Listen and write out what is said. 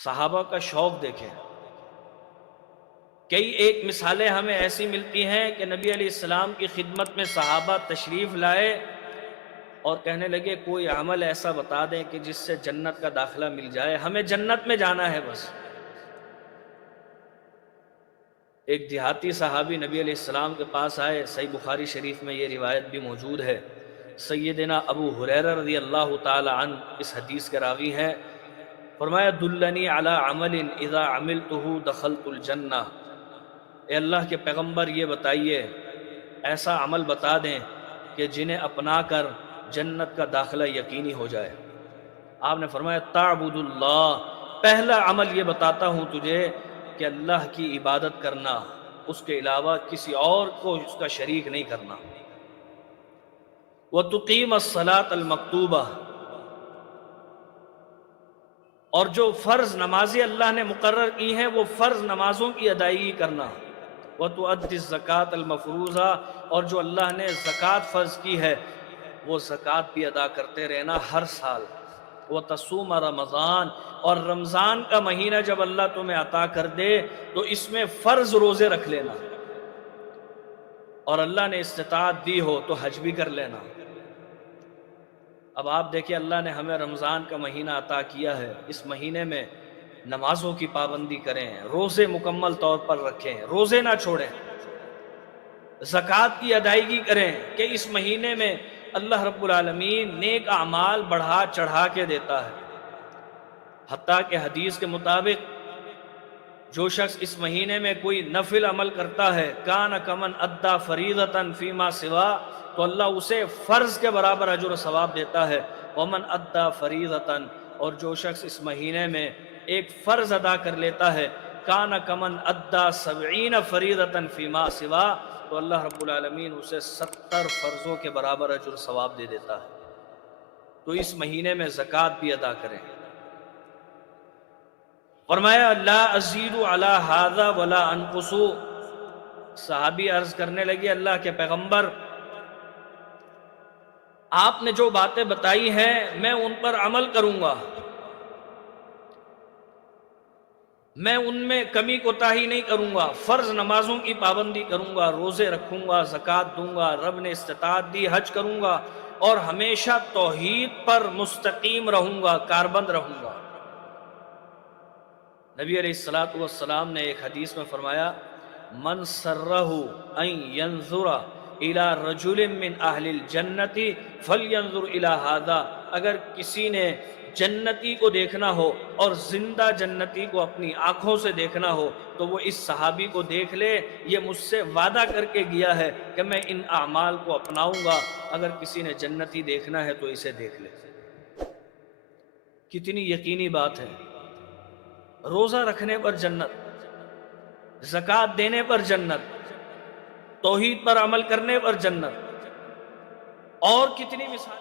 صحابہ کا شوق دیکھیں. کئی ایک مثالیں ہمیں ایسی ملتی ہیں کہ نبی علیہ السلام کی خدمت میں صحابہ تشریف لائے اور کہنے لگے کوئی عمل ایسا بتا دیں کہ جس سے جنت کا داخلہ مل جائے، ہمیں جنت میں جانا ہے بس. ایک دیہاتی صحابی نبی علیہ السلام کے پاس آئے، صحیح بخاری شریف میں یہ روایت بھی موجود ہے. سیدنا ابو ہریرہ رضی اللہ تعالی عنہ اس حدیث کے راوی ہیں. فرمایا دلنی علی عمل اذا عملته دخلت الجنہ. اے اللہ کے پیغمبر یہ بتائیے ایسا عمل بتا دیں کہ جنہیں اپنا کر جنت کا داخلہ یقینی ہو جائے. آپ نے فرمایا تعبد اللہ، پہلا عمل یہ بتاتا ہوں تجھے کہ اللہ کی عبادت کرنا، اس کے علاوہ کسی اور کو اس کا شریک نہیں کرنا. وَتُقِيمَ الصَّلَاةَ الْمَكْتُوبَةَ، اور جو فرض نمازیں اللہ نے مقرر کی ہیں وہ فرض نمازوں کی ادائیگی کرنا. وَتُؤَدِّي الزَّكَاةَ الْمَفْرُوضَةَ، اور جو اللہ نے زکوٰۃ فرض کی ہے وہ زکوٰۃ بھی ادا کرتے رہنا ہر سال. وَتَصُومَ رمضان، اور رمضان کا مہینہ جب اللہ تمہیں عطا کر دے تو اس میں فرض روزے رکھ لینا، اور اللہ نے استطاعت دی ہو تو حج بھی کر لینا. اب آپ دیکھیں اللہ نے ہمیں رمضان کا مہینہ عطا کیا ہے، اس مہینے میں نمازوں کی پابندی کریں، روزے مکمل طور پر رکھیں، روزے نہ چھوڑیں، زکوٰۃ کی ادائیگی کریں کہ اس مہینے میں اللہ رب العالمین نیک اعمال بڑھا چڑھا کے دیتا ہے. حتیٰ کہ حدیث کے مطابق جو شخص اس مہینے میں کوئی نفل عمل کرتا ہے کان کمن ادا فریضۃ فیما سوا، تو اللہ اسے فرض کے برابر اجر و ثواب دیتا ہے. ومن ادا فریضۃ، اور جو شخص اس مہینے میں ایک فرض ادا کر لیتا ہے کان کمن ادا 70 فریضۃ فیما سوا، تو اللہ رب العالمین اسے 70 فرضوں کے برابر اجر و ثواب دے دیتا ہے. تو اس مہینے میں زکوٰۃ بھی ادا کریں. فرمایا لا ازید علی ھذا ولا انقص. صحابی عرض کرنے لگے اللہ کے پیغمبر آپ نے جو باتیں بتائی ہیں میں ان پر عمل کروں گا، میں ان میں کمی کوتاہی نہیں کروں گا، فرض نمازوں کی پابندی کروں گا، روزے رکھوں گا، زکوٰۃ دوں گا، رب نے استطاعت دی حج کروں گا، اور ہمیشہ توحید پر مستقیم رہوں گا، کاربند رہوں گا. نبی علیہ الصلوۃ والسلام نے ایک حدیث میں فرمایا من سرہ ان ینظر الی رجل من اہل الجنۃ فلینظر الی ھذا. اگر کسی نے جنتی کو دیکھنا ہو اور زندہ جنتی کو اپنی آنکھوں سے دیکھنا ہو تو وہ اس صحابی کو دیکھ لے، یہ مجھ سے وعدہ کر کے گیا ہے کہ میں ان اعمال کو اپناؤں گا. اگر کسی نے جنتی دیکھنا ہے تو اسے دیکھ لے. کتنی یقینی بات ہے. روزہ رکھنے پر جنت، زکوٰۃ دینے پر جنت، توحید پر عمل کرنے پر جنت، اور کتنی مثال.